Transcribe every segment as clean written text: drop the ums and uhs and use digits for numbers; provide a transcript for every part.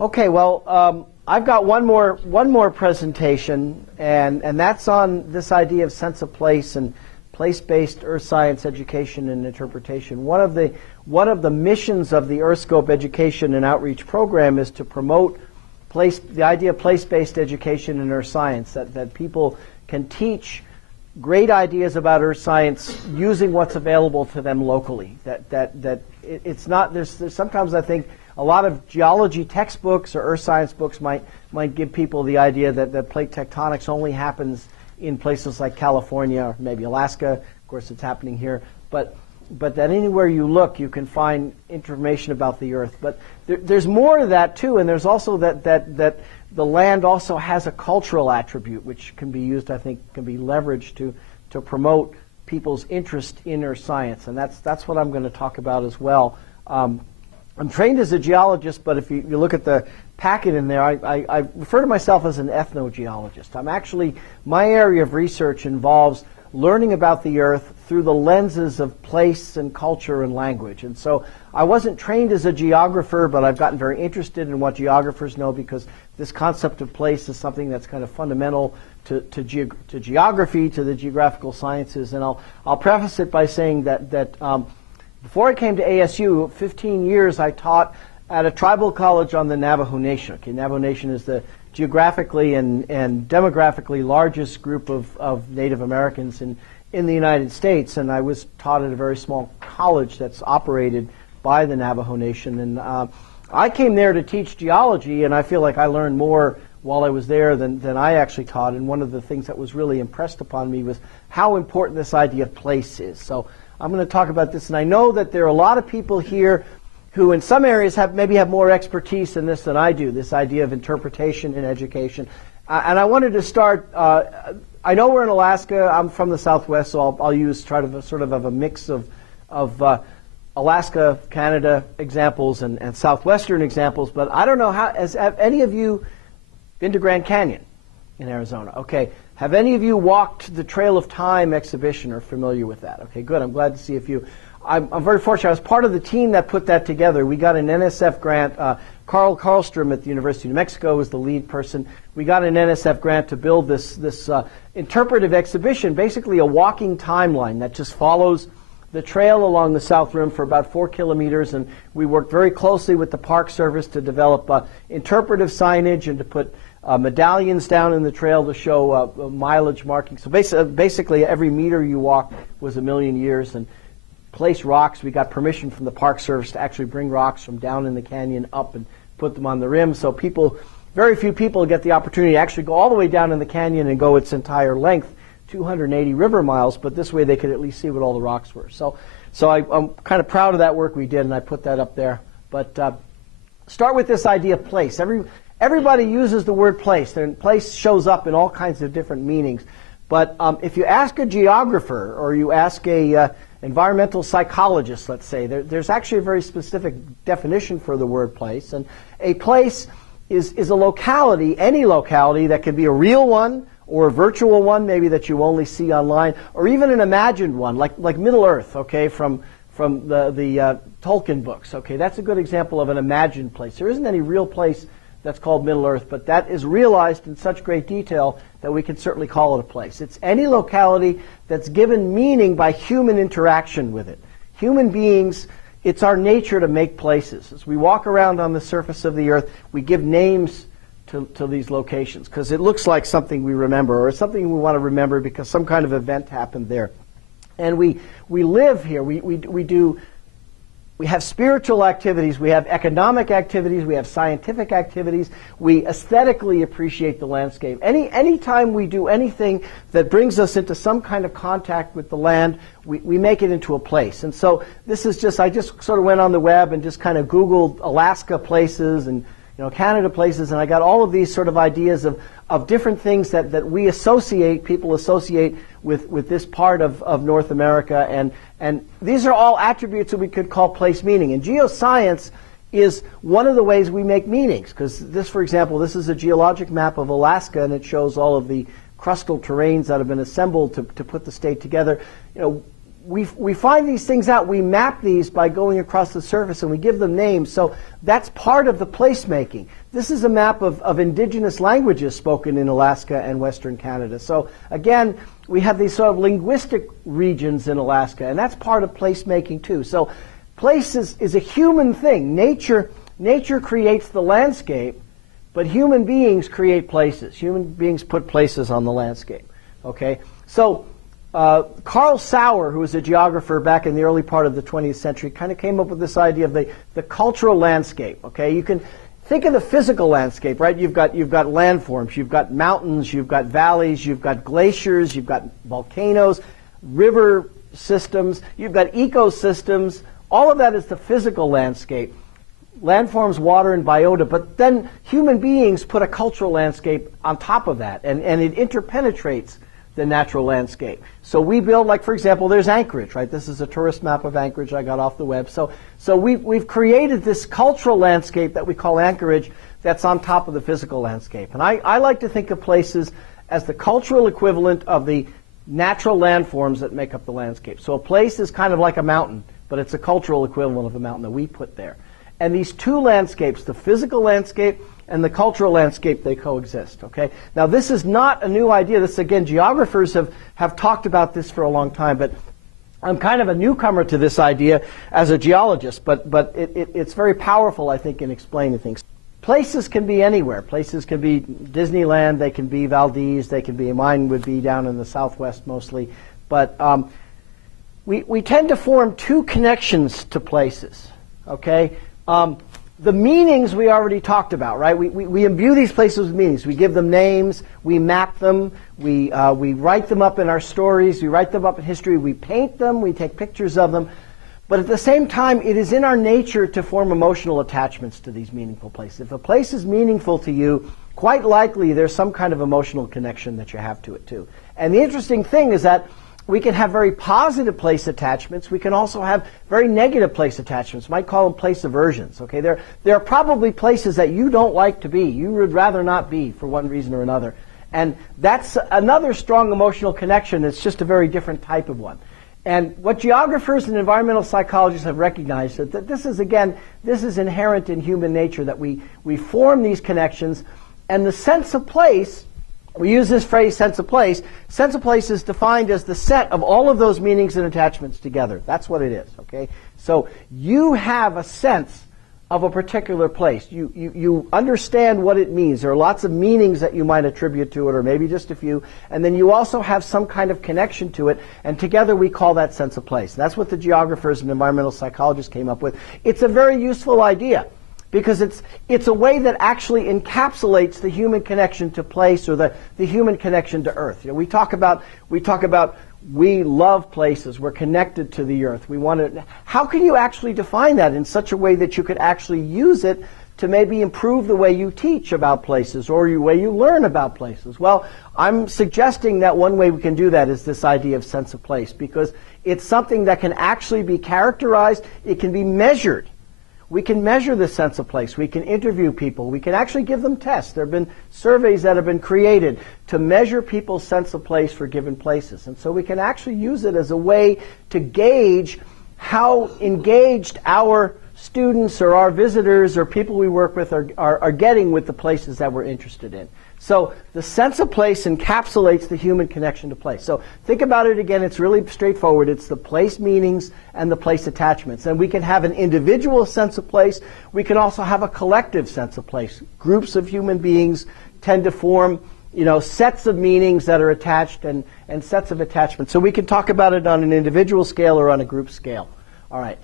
Okay, well, I've got one more presentation, and that's on this idea of sense of place and place-based earth science education and interpretation. One of the missions of the EarthScope education and outreach program is to promote the idea of place-based education in earth science, that people can teach great ideas about earth science using what's available to them locally. It's not, there's sometimes I think a lot of geology textbooks or earth science books might give people the idea that plate tectonics only happens in places like California or maybe Alaska. Of course, it's happening here. But that anywhere you look, you can find information about the Earth. But there's more to that, too, and there's also that the land also has a cultural attribute, which can be used, I think, can be leveraged to promote people's interest in earth science. And that's what I'm going to talk about as well. I'm trained as a geologist, but if you look at the packet in there, I refer to myself as an ethnogeologist. My area of research involves learning about the Earth through the lenses of place and culture and language. And so I wasn't trained as a geographer, but I've gotten very interested in what geographers know, because this concept of place is something that's kind of fundamental to geography, to the geographical sciences. And I'll preface it by saying that before I came to ASU, 15 years I taught at a tribal college on the Navajo Nation. Okay, Navajo Nation is the geographically and demographically largest group of Native Americans in the United States, and I was taught at a very small college that's operated by the Navajo Nation. And I came there to teach geology, and I feel like I learned more while I was there than I actually taught. And one of the things that was really impressed upon me was how important this idea of place is. So I'm going to talk about this, and I know that there are a lot of people here who in some areas maybe have more expertise in this than I do, this idea of interpretation in education. And I wanted to start, I know we're in Alaska, I'm from the Southwest, so I'll use sort of a mix of Alaska, Canada examples and Southwestern examples, but I don't know have any of you been to Grand Canyon in Arizona? Okay. Have any of you walked the Trail of Time exhibition or familiar with that? Okay, good. I'm glad to see a few. I'm very fortunate. I was part of the team that put that together. We got an NSF grant. Carl Karlstrom at the University of New Mexico was the lead person. We got an NSF grant to build this interpretive exhibition, basically a walking timeline that just follows the trail along the South Rim for about 4 kilometers. And we worked very closely with the Park Service to develop interpretive signage and to put medallions down in the trail to show mileage marking. So basically every meter you walk was 1 million years. And place rocks. We got permission from the Park Service to actually bring rocks from down in the canyon up and put them on the rim. So very few people get the opportunity to actually go all the way down in the canyon and go its entire length, 280 river miles, but this way they could at least see what all the rocks were. So I'm kind of proud of that work we did, and I put that up there. But start with this idea of place. Everybody uses the word place, and place shows up in all kinds of different meanings. But if you ask a geographer or you ask a environmental psychologist, let's say, there's actually a very specific definition for the word place. And a place is a locality, any locality that can be a real one or a virtual one, maybe that you only see online, or even an imagined one, like Middle Earth, okay, from the Tolkien books. Okay, that's a good example of an imagined place. There isn't any real place that's called Middle Earth, but that is realized in such great detail that we can certainly call it a place. It's any locality that's given meaning by human interaction with it. Human beings, it's our nature to make places. As we walk around on the surface of the Earth, we give names to these locations because it looks like something we remember, or something we want to remember because some kind of event happened there. And we live here. We have spiritual activities, we have economic activities, we have scientific activities, we aesthetically appreciate the landscape. Any time we do anything that brings us into some kind of contact with the land, we make it into a place. And so this is I just sort of went on the web and just kind of Googled Alaska places and Canada places, and I got all of these sort of ideas of different things that people associate with this part of North America, and these are all attributes that we could call place meaning. And geoscience is one of the ways we make meanings, because this, for example, this is a geologic map of Alaska, and it shows all of the crustal terrains that have been assembled to put the state together. We find these things out. We map these by going across the surface, and we give them names. So that's part of the placemaking. This is a map of indigenous languages spoken in Alaska and Western Canada. So again, we have these sort of linguistic regions in Alaska, and that's part of placemaking too. So place is a human thing. Nature creates the landscape, but human beings create places. Human beings put places on the landscape. Okay? So Carl Sauer, who was a geographer back in the early part of the 20th century, kind of came up with this idea of the cultural landscape. Okay? You can think of the physical landscape, right? You've got landforms, you've got mountains, you've got valleys, you've got glaciers, you've got volcanoes, river systems, you've got ecosystems. All of that is the physical landscape. Landforms, water, and biota, but then human beings put a cultural landscape on top of that, and it interpenetrates the natural landscape. So we build, like for example, there's Anchorage, right? This is a tourist map of Anchorage I got off the web. So we've created this cultural landscape that we call Anchorage that's on top of the physical landscape. And I like to think of places as the cultural equivalent of the natural landforms that make up the landscape. So a place is kind of like a mountain, but it's a cultural equivalent of a mountain that we put there. And these two landscapes, the physical landscape and the cultural landscape, they coexist. Okay. Now this is not a new idea. This, again, geographers have talked about this for a long time, but I'm kind of a newcomer to this idea as a geologist, but it's very powerful, I think, in explaining things. Places can be anywhere. Places can be Disneyland, they can be Valdez, they can be, mine would be down in the Southwest mostly, but we tend to form two connections to places. Okay. The meanings we already talked about, right? We imbue these places with meanings. We give them names. We map them. We write them up in our stories. We write them up in history. We paint them. We take pictures of them. But at the same time, it is in our nature to form emotional attachments to these meaningful places. If a place is meaningful to you, quite likely there's some kind of emotional connection that you have to it too. And the interesting thing is that we can have very positive place attachments. We can also have very negative place attachments. Might call them place aversions. Okay, there are probably places that you don't like to be. You would rather not be for one reason or another. And that's another strong emotional connection. It's just a very different type of one. And what geographers and environmental psychologists have recognized is that this is inherent in human nature, that we form these connections, and the sense of place. We use this phrase, sense of place. Sense of place is defined as the set of all of those meanings and attachments together. That's what it is, okay? So you have a sense of a particular place. You understand what it means. There are lots of meanings that you might attribute to it, or maybe just a few. And then you also have some kind of connection to it. And together we call that sense of place. That's what the geographers and environmental psychologists came up with. It's a very useful idea, because it's a way that actually encapsulates the human connection to place, or the human connection to Earth. You know, we talk about we love places. We're connected to the Earth. We want to. How can you actually define that in such a way that you could actually use it to maybe improve the way you teach about places, or the way you learn about places? Well, I'm suggesting that one way we can do that is this idea of sense of place, because it's something that can actually be characterized. It can be measured. We can measure the sense of place. We can interview people. We can actually give them tests. There have been surveys that have been created to measure people's sense of place for given places. And so we can actually use it as a way to gauge how engaged our students or our visitors or people we work with are getting with the places that we're interested in. So the sense of place encapsulates the human connection to place. So think about it again. It's really straightforward. It's the place meanings and the place attachments. And we can have an individual sense of place. We can also have a collective sense of place. Groups of human beings tend to form, sets of meanings that are attached and sets of attachments. So we can talk about it on an individual scale or on a group scale. All right.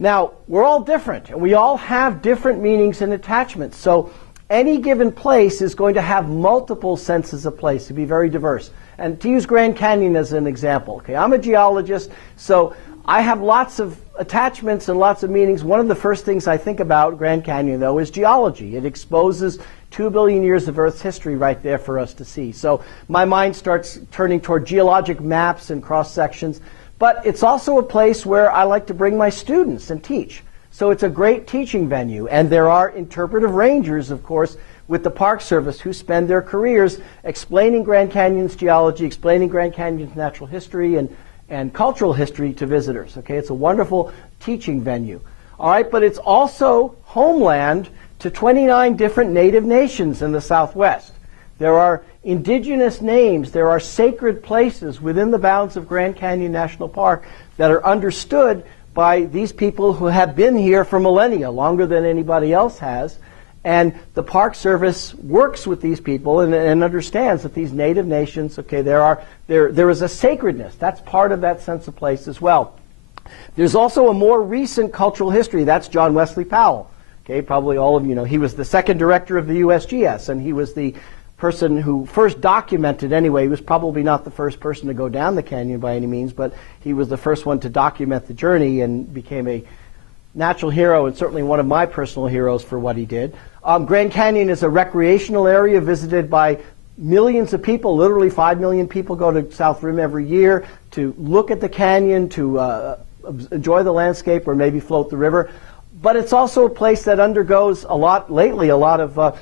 Now, we're all different, and we all have different meanings and attachments. So any given place is going to have multiple senses of place, to be very diverse. And to use Grand Canyon as an example, okay, I'm a geologist, so I have lots of attachments and lots of meanings. One of the first things I think about Grand Canyon, though, is geology. It exposes 2 billion years of Earth's history right there for us to see. So my mind starts turning toward geologic maps and cross-sections. But it's also a place where I like to bring my students and teach. So it's a great teaching venue. And there are interpretive rangers, of course, with the Park Service who spend their careers explaining Grand Canyon's geology, explaining Grand Canyon's natural history and cultural history to visitors. Okay, it's a wonderful teaching venue. All right, but it's also homeland to 29 different native nations in the Southwest. There are indigenous names, there are sacred places within the bounds of Grand Canyon National Park that are understood by these people who have been here for millennia, longer than anybody else has. And the Park Service works with these people and understands that these native nations, okay, there is a sacredness. That's part of that sense of place as well. There's also a more recent cultural history. That's John Wesley Powell. Okay, probably all of you know. He was the second director of the USGS, and he was the person who first documented, anyway, he was probably not the first person to go down the canyon by any means, but he was the first one to document the journey and became a natural hero and certainly one of my personal heroes for what he did. Grand Canyon is a recreational area visited by millions of people. Literally 5 million people go to South Rim every year to look at the canyon, to enjoy the landscape, or maybe float the river. But it's also a place that undergoes a lot of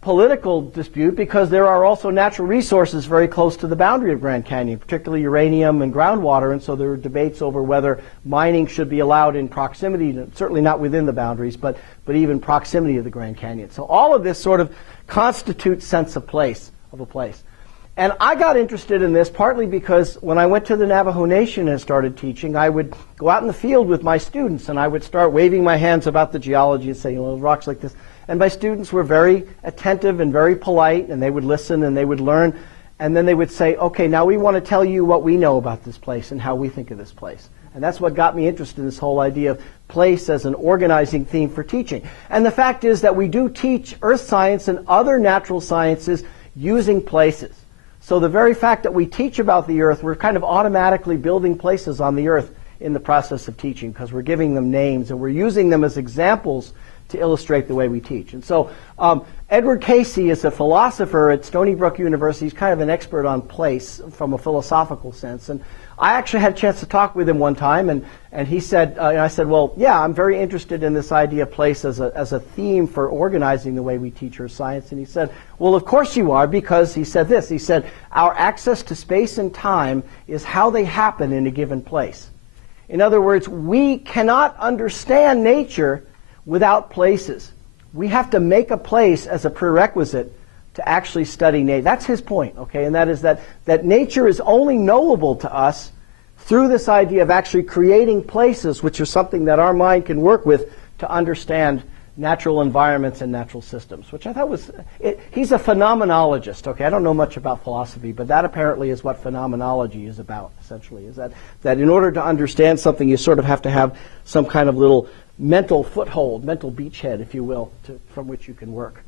political dispute, because there are also natural resources very close to the boundary of Grand Canyon, particularly uranium and groundwater, and so there are debates over whether mining should be allowed in proximity, certainly not within the boundaries, but even proximity of the Grand Canyon. So all of this sort of constitutes sense of place, of a place. And I got interested in this partly because when I went to the Navajo Nation and started teaching, I would go out in the field with my students and I would start waving my hands about the geology and say, rocks like this. And my students were very attentive and very polite, and they would listen and they would learn. And then they would say, okay, now we want to tell you what we know about this place and how we think of this place. And that's what got me interested in this whole idea of place as an organizing theme for teaching. And the fact is that we do teach earth science and other natural sciences using places. So the very fact that we teach about the earth, we're kind of automatically building places on the earth in the process of teaching, because we're giving them names and we're using them as examples to illustrate the way we teach. And so Edward Casey is a philosopher at Stony Brook University. He's kind of an expert on place from a philosophical sense. And I actually had a chance to talk with him one time, and he said, and I said, well, yeah, I'm very interested in this idea of place as a theme for organizing the way we teach earth science. And he said, well, of course you are, because he said this. He said, our access to space and time is how they happen in a given place. In other words, we cannot understand nature without places. We have to make a place as a prerequisite to actually study nature. That's his point, okay? And that is that nature is only knowable to us through this idea of actually creating places, which are something that our mind can work with to understand natural environments and natural systems, which I thought was... he's a phenomenologist, okay? I don't know much about philosophy, but that apparently is what phenomenology is about, essentially, is that in order to understand something, you sort of have to have some kind of little mental foothold, mental beachhead, if you will, from which you can work.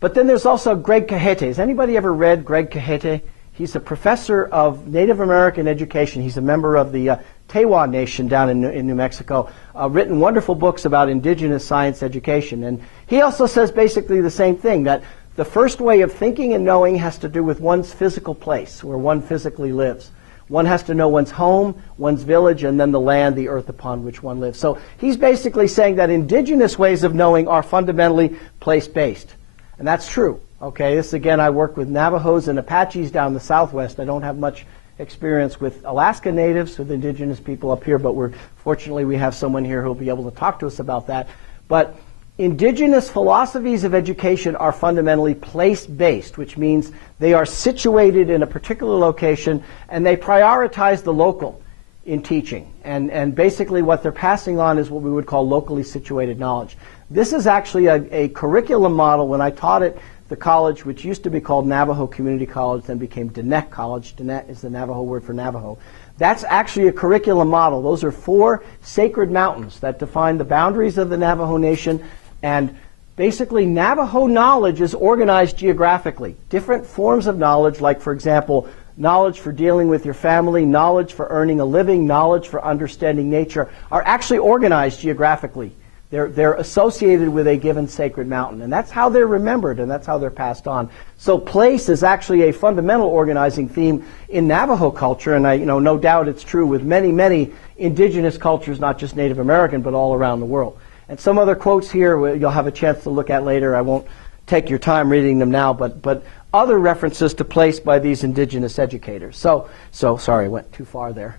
But then there's also Greg Cajete. Has anybody ever read Greg Cajete? He's a professor of Native American education. He's a member of the Tewa Nation down in New Mexico, written wonderful books about indigenous science education. And he also says basically the same thing, that the first way of thinking and knowing has to do with one's physical place, where one physically lives. One has to know one's home, one's village, and then the land, the earth upon which one lives. So he's basically saying that indigenous ways of knowing are fundamentally place-based. And that's true. Okay, this again, I work with Navajos and Apaches down the Southwest. I don't have much experience with Alaska Natives, with indigenous people up here, but fortunately we have someone here who will be able to talk to us about that. But indigenous philosophies of education are fundamentally place-based, which means they are situated in a particular location and they prioritize the local in teaching. And basically what they're passing on is what we would call locally situated knowledge. This is actually a curriculum model. When I taught at the college, which used to be called Navajo Community College, then became Diné College. Diné is the Navajo word for Navajo. That's actually a curriculum model. Those are 4 sacred mountains that define the boundaries of the Navajo Nation. And basically, Navajo knowledge is organized geographically. Different forms of knowledge, like, for example, knowledge for dealing with your family, knowledge for earning a living, knowledge for understanding nature, are actually organized geographically. They're associated with a given sacred mountain. And that's how they're remembered, and that's how they're passed on. So place is actually a fundamental organizing theme in Navajo culture, and no doubt it's true with many, many indigenous cultures, not just Native American, but all around the world. And some other quotes here you'll have a chance to look at later. I won't take your time reading them now, but other references to place by these indigenous educators. So sorry, I went too far there.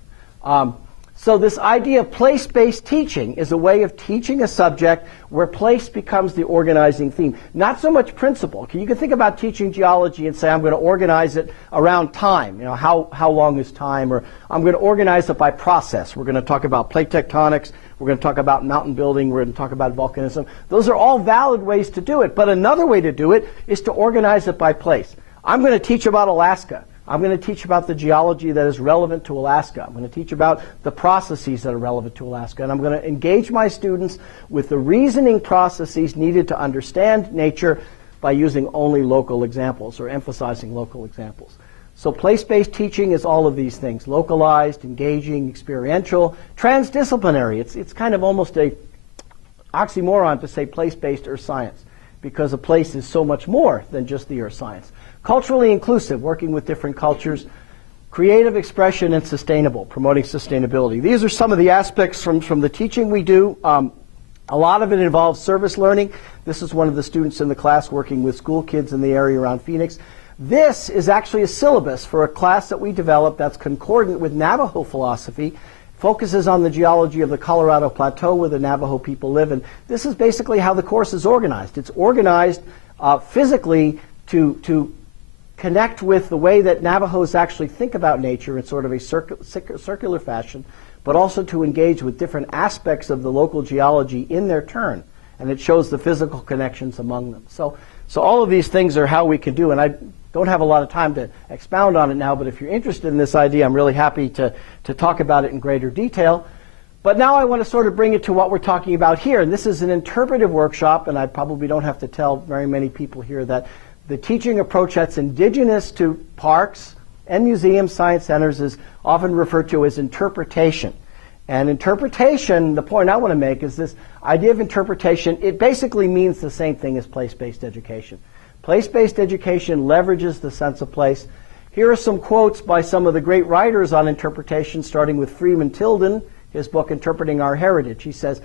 So this idea of place-based teaching is a way of teaching a subject where place becomes the organizing theme. Not so much principle. You can think about teaching geology and say, I'm going to organize it around time. You know, how long is time? Or I'm going to organize it by process. We're going to talk about plate tectonics. We're going to talk about mountain building. We're going to talk about volcanism. Those are all valid ways to do it. But another way to do it is to organize it by place. I'm going to teach about Alaska. I'm going to teach about the geology that is relevant to Alaska. I'm going to teach about the processes that are relevant to Alaska. And I'm going to engage my students with the reasoning processes needed to understand nature by using only local examples or emphasizing local examples. So place-based teaching is all of these things: localized, engaging, experiential, transdisciplinary. It's kind of almost a oxymoron to say place-based earth science, because a place is so much more than just the earth science. Culturally inclusive, working with different cultures. Creative expression and sustainable, promoting sustainability. These are some of the aspects from the teaching we do. A lot of it involves service learning. This is one of the students in the class working with school kids in the area around Phoenix. This is actually a syllabus for a class that we developed that's concordant with Navajo philosophy. Focuses on the geology of the Colorado Plateau where the Navajo people live. And this is basically how the course is organized. It's organized physically to connect with the way that Navajos actually think about nature in sort of a circular fashion, but also to engage with different aspects of the local geology in their turn. And it shows the physical connections among them. So all of these things are how we can do. And I don't have a lot of time to expound on it now, but if you're interested in this idea, I'm really happy to talk about it in greater detail. But now I want to sort of bring it to what we're talking about here. And this is an interpretive workshop, and I probably don't have to tell very many people here that the teaching approach that's indigenous to parks and museums, science centers, is often referred to as interpretation. And interpretation, the point I want to make is this idea of interpretation, it basically means the same thing as place-based education. Place-based education leverages the sense of place. Here are some quotes by some of the great writers on interpretation, starting with Freeman Tilden, his book Interpreting Our Heritage. He says,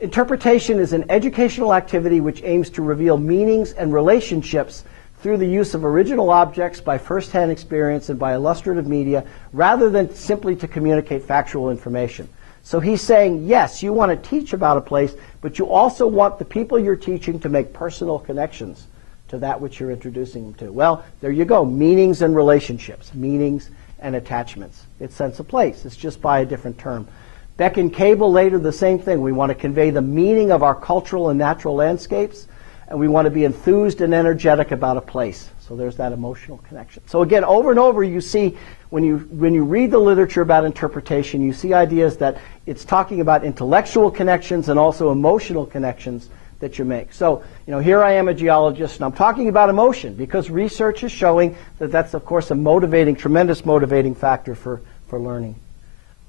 interpretation is an educational activity which aims to reveal meanings and relationships through the use of original objects by first-hand experience and by illustrative media, rather than simply to communicate factual information. So he's saying, yes, you want to teach about a place, but you also want the people you're teaching to make personal connections to that which you're introducing them to. Well, there you go, meanings and relationships, meanings and attachments. It's sense of place. It's just by a different term. Beck and Cable later, the same thing. We want to convey the meaning of our cultural and natural landscapes, and we want to be enthused and energetic about a place. So there's that emotional connection. So again, over and over you see, when you read the literature about interpretation, you see ideas that it's talking about intellectual connections and also emotional connections that you make. So, here I am, a geologist, and I'm talking about emotion because research is showing that that's, of course, a tremendous motivating factor for learning.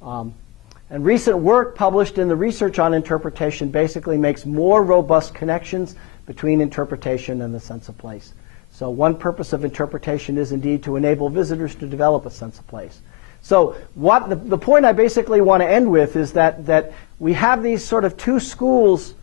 And recent work published in the Research on Interpretation basically makes more robust connections between interpretation and the sense of place. So one purpose of interpretation is indeed to enable visitors to develop a sense of place. So the point I basically want to end with is that we have these sort of two schools.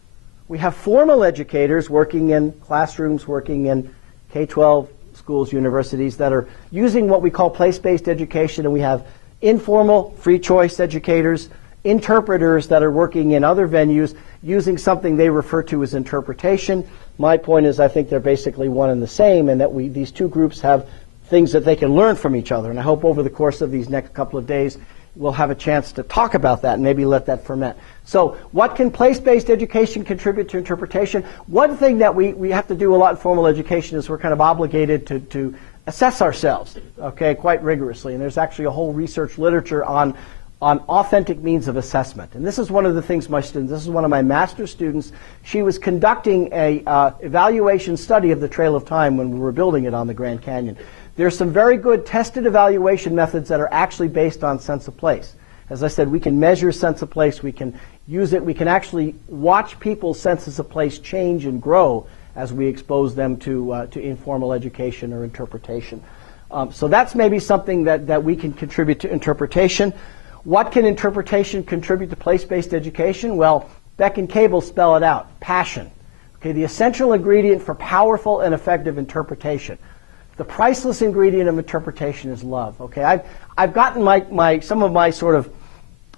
We have formal educators working in classrooms, working in K-12 schools, universities that are using what we call place-based education, and we have informal, free choice educators, interpreters that are working in other venues using something they refer to as interpretation. My point is I think they're basically one and the same, and that these two groups have things that they can learn from each other. And I hope over the course of these next couple of days we'll have a chance to talk about that and maybe let that ferment. So what can place-based education contribute to interpretation? One thing that we have to do a lot in formal education is we're kind of obligated to assess ourselves, okay, quite rigorously. And there's actually a whole research literature on authentic means of assessment. And this is one of the things this is one of my master's students, she was conducting a evaluation study of the Trail of Time when we were building it on the Grand Canyon. There's some very good tested evaluation methods that are actually based on sense of place. As I said, we can measure sense of place, we can use it, we can actually watch people's senses of place change and grow as we expose them to informal education or interpretation. So that's maybe something that we can contribute to interpretation. What can interpretation contribute to place-based education? Well, Beck and Cable spell it out. Passion. Okay, the essential ingredient for powerful and effective interpretation. The priceless ingredient of interpretation is love. Okay, I've gotten some of my sort of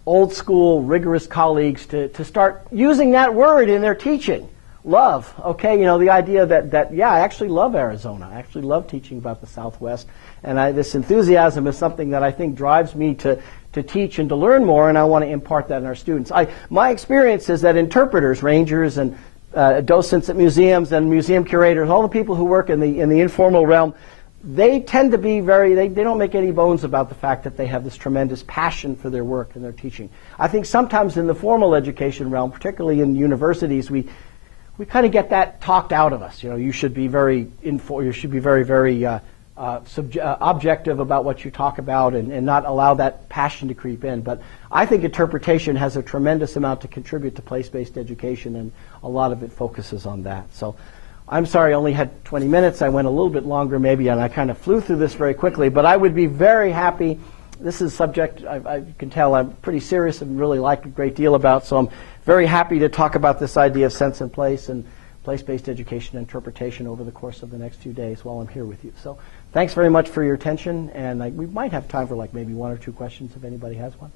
old school, rigorous colleagues to start using that word in their teaching. Love, okay, you know, the idea that yeah, I actually love Arizona. I actually love teaching about the Southwest. And this enthusiasm is something that I think drives me to teach and to learn more, and I want to impart that in our students. My experience is that interpreters, rangers, and docents at museums and museum curators, all the people who work in the informal realm, they tend to be they don't make any bones about the fact that they have this tremendous passion for their work and their teaching. I think sometimes in the formal education realm, particularly in universities, we kind of get that talked out of us. You know, you should be very objective about what you talk about and not allow that passion to creep in. But I think interpretation has a tremendous amount to contribute to place-based education, and a lot of it focuses on that. So I'm sorry I only had 20 minutes. I went a little bit longer maybe, and I kind of flew through this very quickly. But I would be very happy. This is a subject I can tell I'm pretty serious and really like a great deal about, so I'm very happy to talk about this idea of sense and place and place-based education and interpretation over the course of the next 2 days while I'm here with you. So thanks very much for your attention, and we might have time for like maybe 1 or 2 questions if anybody has one.